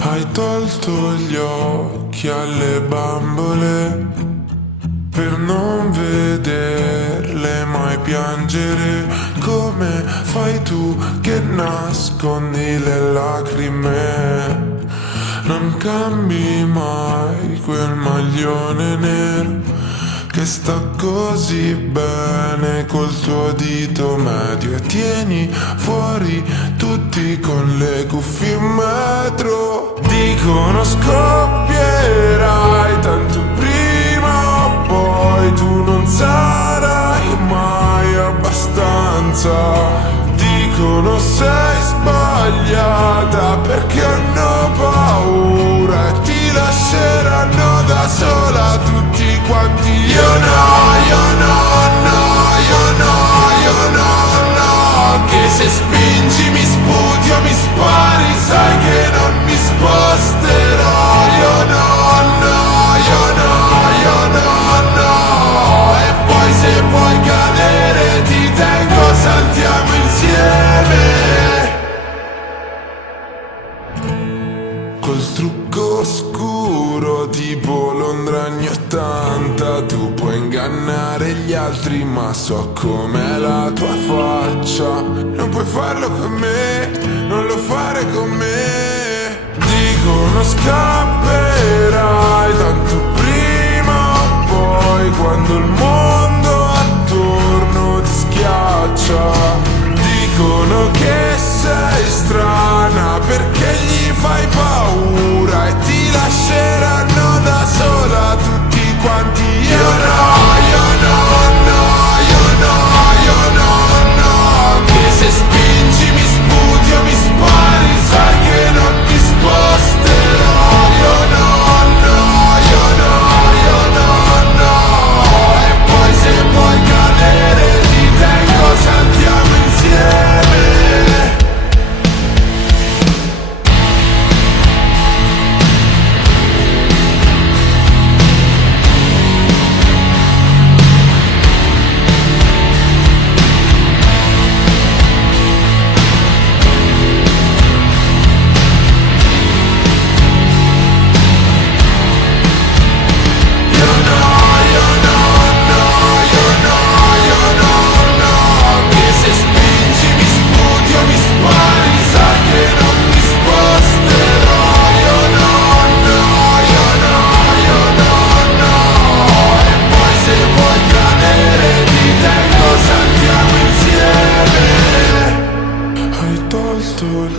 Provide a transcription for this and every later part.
Hai tolto gli occhi alle bambole per non vederle mai piangere, come fai tu che nascondi le lacrime. Non cambi mai quel maglione nero che sta così bene col tuo dito medio, e tieni fuori tutti con le cuffie in metro. Dicono scoppierai tanto prima o poi, tu non sarai mai abbastanza. Dicono sei sbagliata perché hanno paura e ti lasceranno da sola tutti quanti. Io no, io no, no, io no, io no, no. Che se spingi mi sputi o mi spari, sai che non mi sposterò. Io no, no, io no, io no, no. E poi se puoi cadere ti tengo, saltiamo insieme. Col trucco scuro tipo Londra anni 80, tu puoi ingannare gli altri ma so com'è la tua faccia. Non puoi farlo con me, non lo fare con me. Dicono scapperai tanto prima o poi, quando il mondo attorno ti schiaccia. Dicono che sei strana perché gli fai paura e ti lasceranno da sola tutti quanti. Io no, io no, no, io no, io no, no. Che se spingi mi sputi o mi spari, sai che non mi sposterò. Io no, no, io no, io no, no. E poi se puoi cadere ti tengo, saltiamo insieme.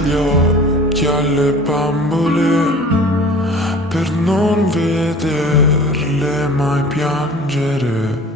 Gli occhi alle bambole per non vederle mai piangere.